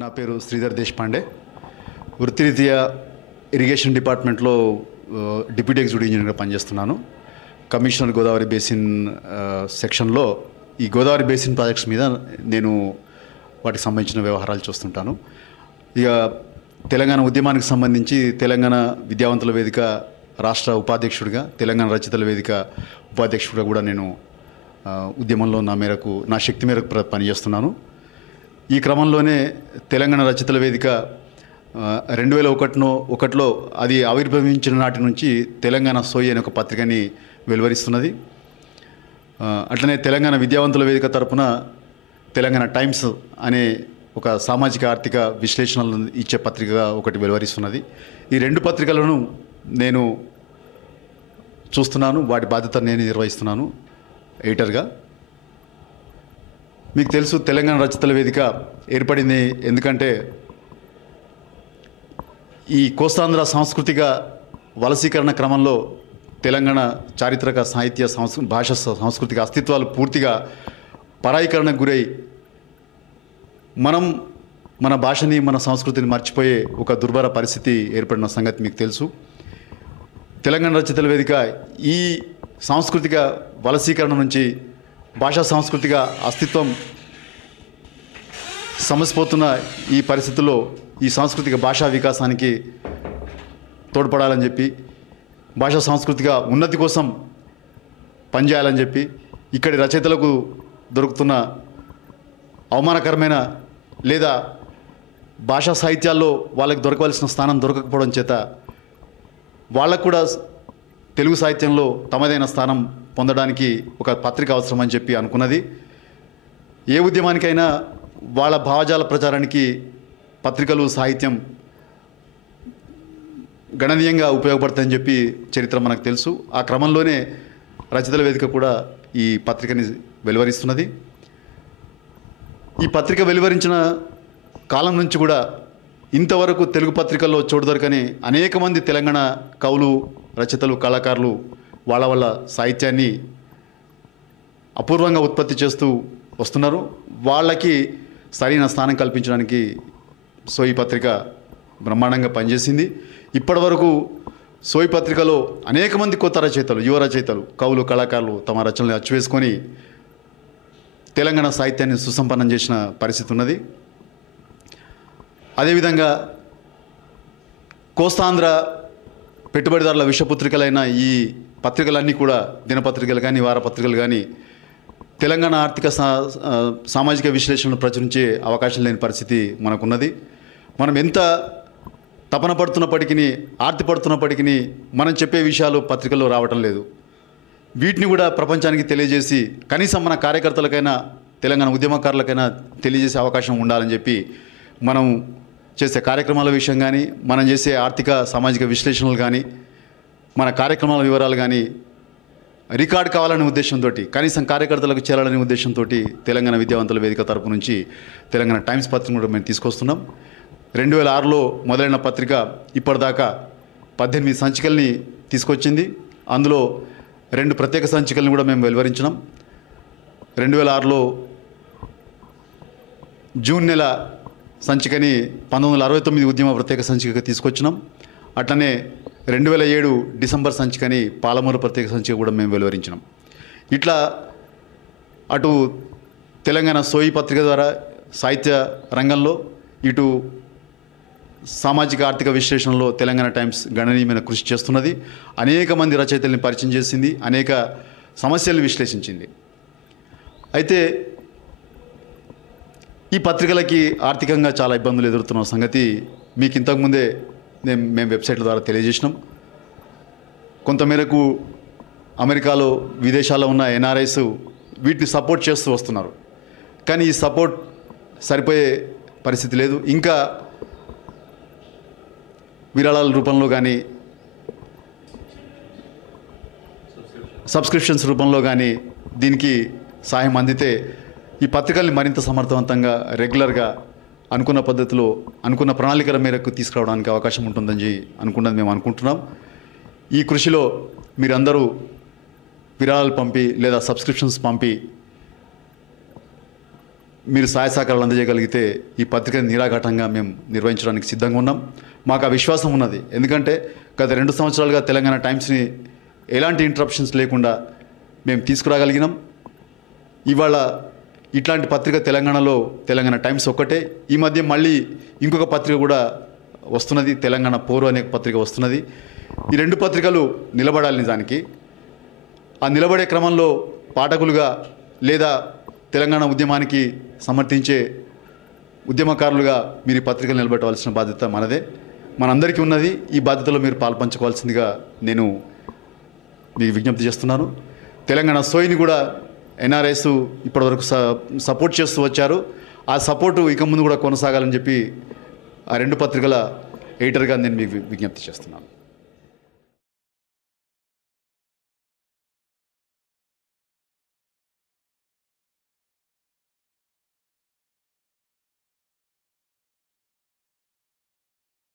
నా పేరు శ్రీధర్ దేశపాండే. వృత్తిరీత్యా ఇరిగేషన్ డిపార్ట్మెంట్లో డిప్యూటీ ఎగ్జిక్యూటివ్ ఇంజనీర్గా పనిచేస్తున్నాను. కమిషనర్ గోదావరి బేసిన్ సెక్షన్లో ఈ గోదావరి బేసిన్ ప్రాజెక్ట్స్ మీద నేను వాటికి సంబంధించిన వ్యవహారాలు చూస్తుంటాను. ఇక తెలంగాణ ఉద్యమానికి సంబంధించి తెలంగాణ విద్యావంతుల వేదిక రాష్ట్ర ఉపాధ్యక్షుడిగా, తెలంగాణ రచయితల వేదిక ఉపాధ్యక్షుడిగా కూడా నేను ఉద్యమంలో నా శక్తి మేరకు పనిచేస్తున్నాను. ఈ క్రమంలోనే తెలంగాణ రచయితల వేదిక 2001లో అది ఆవిర్భవించిన నాటి నుంచి తెలంగాణ సోయి అనే ఒక పత్రికని వెలువరిస్తున్నది. అట్లనే తెలంగాణ విద్యావంతుల వేదిక తరపున తెలంగాణ టైమ్స్ అనే ఒక సామాజిక ఆర్థిక విశ్లేషణలు ఇచ్చే పత్రికగా ఒకటి వెలువరిస్తున్నది. ఈ రెండు పత్రికలను నేను చూస్తున్నాను, వాటి బాధ్యత నేను నిర్వహిస్తున్నాను ఎడిటర్గా. మీకు తెలుసు, తెలంగాణ రచయితల వేదిక ఏర్పడింది ఎందుకంటే ఈ కోస్తాంధ్ర సాంస్కృతిక వలసీకరణ క్రమంలో తెలంగాణ చారిత్రక సాహిత్య భాష సాంస్కృతిక అస్తిత్వాలు పూర్తిగా పరాయీకరణకు గురై మన భాషని మన సంస్కృతిని మర్చిపోయే ఒక దుర్భర పరిస్థితి ఏర్పడిన సంగతి మీకు తెలుసు. తెలంగాణ రచయితల వేదిక ఈ సాంస్కృతిక వలసీకరణ నుంచి భాషా సాంస్కృతిక అస్తిత్వం సమసిపోతున్న ఈ పరిస్థితుల్లో ఈ సాంస్కృతిక భాషా వికాసానికి తోడ్పడాలని చెప్పి, భాషా సాంస్కృతిక ఉన్నతి కోసం పనిచేయాలని చెప్పి, ఇక్కడి రచయితలకు దొరుకుతున్న అవమానకరమైన లేదా భాషా సాహిత్యాల్లో వాళ్ళకి దొరకవలసిన స్థానం దొరకకపోవడం చేత వాళ్ళకు కూడా తెలుగు సాహిత్యంలో తమదైన స్థానం పొందడానికి ఒక పత్రిక అవసరం అని చెప్పి అనుకున్నది. ఏ ఉద్యమానికైనా వాళ్ళ భావజాల ప్రచారానికి పత్రికలు, సాహిత్యం గణనీయంగా ఉపయోగపడతాయని చెప్పి చరిత్ర మనకు తెలుసు. ఆ క్రమంలోనే రచయితల వేదిక కూడా ఈ పత్రికని వెలువరిస్తున్నది. ఈ పత్రిక వెలువరించిన కాలం నుంచి కూడా ఇంతవరకు తెలుగు పత్రికల్లో చోటు దొరకని అనేక మంది తెలంగాణ కవులు, రచయితలు, కళాకారులు వాళ్ళ సాహిత్యాన్ని అపూర్వంగా ఉత్పత్తి చేస్తూ వస్తున్నారు. వాళ్ళకి సరైన స్థానం కల్పించడానికి సోయి పత్రిక బ్రహ్మాండంగా పనిచేసింది. ఇప్పటి వరకు సోయి పత్రికలో అనేక మంది కొత్త రచయితలు, యువ రచయితలు, కవులు, కళాకారులు తమ రచనలు అచ్చువేసుకొని తెలంగాణ సాహిత్యాన్ని సుసంపన్నం చేసిన పరిస్థితి ఉన్నది. అదేవిధంగా కోస్తాంధ్ర పెట్టుబడిదారుల విషపుత్రికలైన ఈ పత్రికలన్నీ కూడా, దినపత్రికలు కానీ వారపత్రికలు కానీ, తెలంగాణ ఆర్థిక సామాజిక విశ్లేషణను ప్రచురించే అవకాశం లేని పరిస్థితి మనకున్నది. మనం ఎంత తపన పడుతున్నప్పటికీ, ఆర్తిపడుతున్నప్పటికీ మనం చెప్పే విషయాలు పత్రికల్లో రావటం లేదు. వీటిని కూడా ప్రపంచానికి తెలియజేసి కనీసం మన కార్యకర్తలకైనా, తెలంగాణ ఉద్యమకారులకైనా తెలియజేసే అవకాశం ఉండాలని చెప్పి మనం చేసే కార్యక్రమాల విషయం కానీ, మనం చేసే ఆర్థిక సామాజిక విశ్లేషణలు కానీ, మన కార్యక్రమాల వివరాలు కానీ రికార్డ్ కావాలనే ఉద్దేశంతో, కనీసం కార్యకర్తలకు చేరాలనే ఉద్దేశంతో తెలంగాణ విద్యావంతుల వేదిక తరపు నుంచి తెలంగాణ టైమ్స్ పత్రికను కూడా మేము తీసుకొస్తున్నాం. 2006లో మొదలైన పత్రిక ఇప్పటిదాకా 18 సంచికల్ని తీసుకొచ్చింది. అందులో 2 ప్రత్యేక సంచికల్ని కూడా మేము వెలువరించినాం. 2006లో జూన్ నెల సంచికని 1969 ఉద్యమ ప్రత్యేక సంచికగా తీసుకొచ్చినాం. అట్లనే 2007 డిసెంబర్ సంచికని పాలమూరు ప్రత్యేక సంచిక కూడా మేము వెలువరించినాం. ఇట్లా అటు తెలంగాణ సోయి పత్రిక ద్వారా సాహిత్య రంగంలో, ఇటు సామాజిక ఆర్థిక విశ్లేషణలో తెలంగాణ టైమ్స్ గణనీయమైన కృషి చేస్తున్నది. అనేక మంది రచయితల్ని పరిచయం చేసింది, అనేక సమస్యలను విశ్లేషించింది. అయితే ఈ పత్రికలకి ఆర్థికంగా చాలా ఇబ్బందులు ఎదురుతున్న సంగతి మీకు ఇంతకుముందే మేము వెబ్సైట్ల ద్వారా తెలియజేసినాం. కొంతమేరకు అమెరికాలో, విదేశాల్లో ఉన్న ఎన్ఆర్ఐస్ వీటిని సపోర్ట్ చేస్తూ వస్తున్నారు. కానీ ఈ సపోర్ట్ సరిపోయే పరిస్థితి లేదు. ఇంకా విరాళాల రూపంలో కానీ, సబ్స్క్రిప్షన్స్ రూపంలో కానీ దీనికి సహాయం అందితే ఈ పత్రికల్ని మరింత సమర్థవంతంగా, రెగ్యులర్గా, అనుకున్న పద్ధతిలో, అనుకున్న ప్రణాళికల మేరకు తీసుకురావడానికి అవకాశం ఉంటుందని అనుకున్నది మేము అనుకుంటున్నాం. ఈ కృషిలో మీరందరూ విరాళాలు పంపి లేదా సబ్స్క్రిప్షన్స్ పంపి మీరు సహాయ సహకారాలు అందజేయగలిగితే ఈ పత్రికను నిరాఘాటంగా మేము నిర్వహించడానికి సిద్ధంగా ఉన్నాం. మాకు ఆ విశ్వాసం ఉన్నది. ఎందుకంటే గత 2 సంవత్సరాలుగా తెలంగాణ టైమ్స్ని ఎలాంటి ఇంటరప్షన్స్ లేకుండా మేము తీసుకురాగలిగినాం. ఇవాళ ఇట్లాంటి పత్రిక తెలంగాణలో తెలంగాణ టైమ్స్ ఒక్కటే. ఈ మధ్య మళ్ళీ ఇంకొక పత్రిక కూడా వస్తున్నది, తెలంగాణ పోరు అనే పత్రిక వస్తున్నది. ఈ 2 పత్రికలు నిలబడాలి. నిజానికి ఆ నిలబడే క్రమంలో పాఠకులుగా లేదా తెలంగాణ ఉద్యమానికి సమర్థించే ఉద్యమకారులుగా మీరు ఈ పత్రికలు నిలబెట్టవలసిన బాధ్యత మనదే, మనందరికీ ఉన్నది. ఈ బాధ్యతలో మీరు పాల్పంచుకోవాల్సిందిగా నేను మీకు విజ్ఞప్తి చేస్తున్నాను. తెలంగాణ సోయిని కూడా ఎన్ఆర్ఐస్ ఇప్పటివరకు సపోర్ట్ చేస్తూ వచ్చారు. ఆ సపోర్టు ఇక ముందు కూడా కొనసాగాలని చెప్పి ఆ 2 పత్రికల ఎడిటర్గా నేను మీకు విజ్ఞప్తి చేస్తున్నాను.